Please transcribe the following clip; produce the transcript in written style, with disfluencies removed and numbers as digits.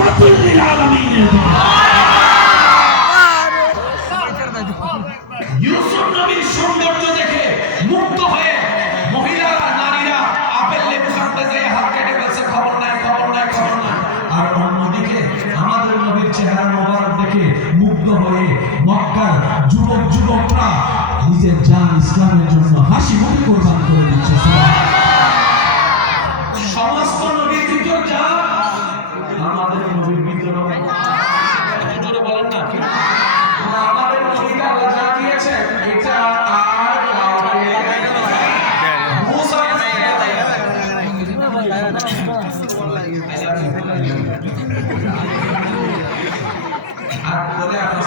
রাহমাতুল লিল আলামিনের দোয়া। ইউসুফ নবীর সৌন্দর্য দেখে মুগ্ধ হয়ে মহিলারা নারীরা আপেল লেবু কাটতে যেয়ে হাত কেটে ফেলছে, খবর নাই খবর নাই খবর নাই। আর অন্যদিকে আমাদের নবীর চেহারা মোবারক দেখে মুগ্ধ হয়ে মক্কার যুবক যুবকরা নিজের জান ইসলামের জন্য হাসি মুখে কোরবান করে দিচ্ছে। সমস্ত নবীর ভিতর যা আমাদের নবীর ভিতর জোরে বলেন না, আমাদের নবীকে আল্লাহ যা দিয়েছেন এটা আর কাউকে মুসা আর বলে আপনার